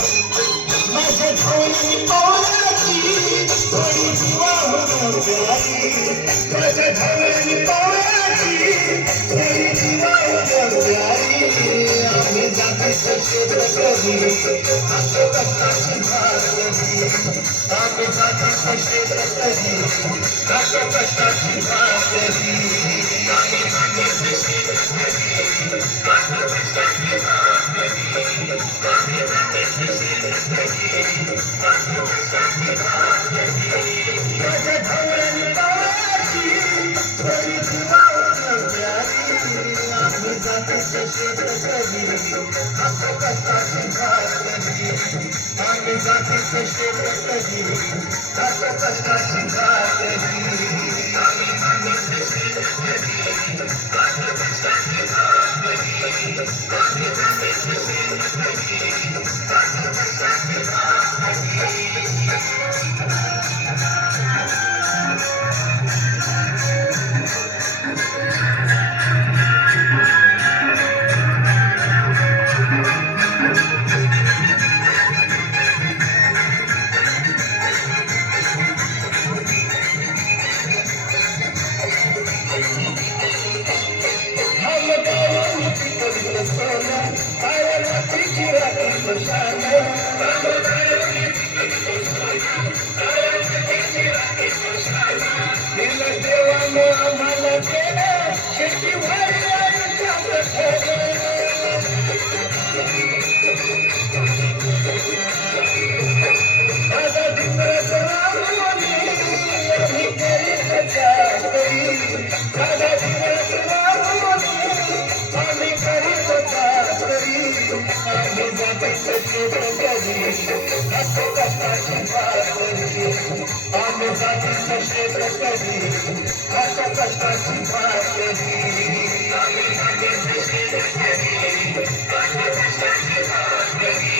माझ्या भाऊनी पोराची थोडी जीवा होणार प्यारी माझ्या भाऊनी पोराची थोडी जीवा होणार प्यारी आम्ही जातीचं क्षेत्र कधी असं कष्टाची भाकरी आम्ही जातीचं क्षेत्र कधी असं कष्टाची भाकरी आम्ही जातीचं क्षेत्र कधी असं कष्टाची माझ्या भावानी पावाची थोडी जीवा होणार प्यारी आम्ही जातीचं क्षेत्र कधी असं कष्टाची भाकरी आम्ही जातीचं क्षेत्र कधी असं कष्टाची भाकरी आम्ही जातीचं क्षेत्र कधी असं कष्टाची भाकरी आम्ही जातीचं क्षेत्र कधी असं कष्टाची भाकरी आम्ही जातीचं क्षेत्र कधी असं कष्टाची भाकरी आम्ही जातीचं क्षेत्र कधी असं कष्टाची भाकरी आम्ही जातीचं क्षेत्र कधी असं कष्टाची भाकरी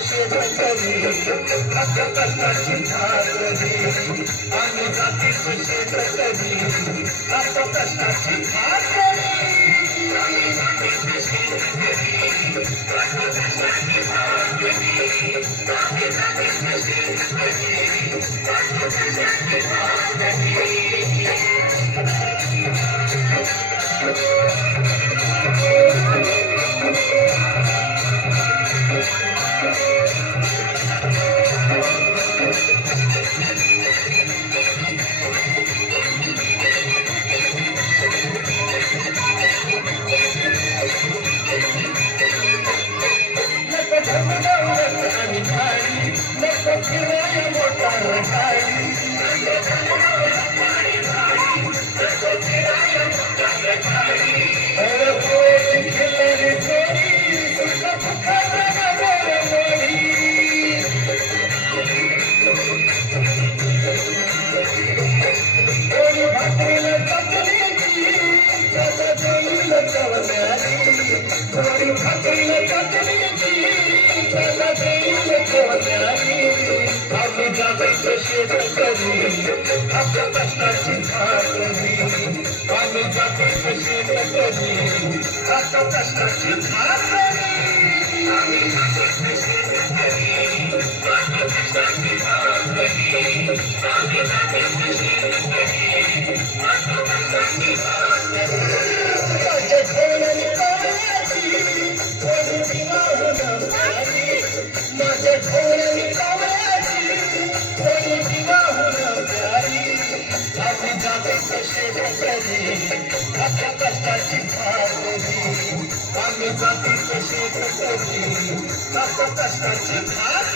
क्षेत्र कधी असं कष्टाची भाकरी आम्ही जातीचं क्षेत्र कधी असं कष्टाची भाकरी आम्ही जातीचं क्षेत्र कधी असं कष्टाची भाकरी आम्ही जातीचं क्षेत्र कधी असं कष्टाची भाकरी क्षेत्र कधी असं कष्टाची भाकरी आम्ही जातीचं क्षेत्र कधी असं कष्टाची भाकरी आम्ही जातीचं क्षेत्र कधी असं कष्टाची भाकरी आम्ही जातीचं क्षेत्र कधी असं कष्टाची शेतकरी आता कष्टाची भाकरी आम्ही जातीचे शेतकरी आता कष्टाची भाकरी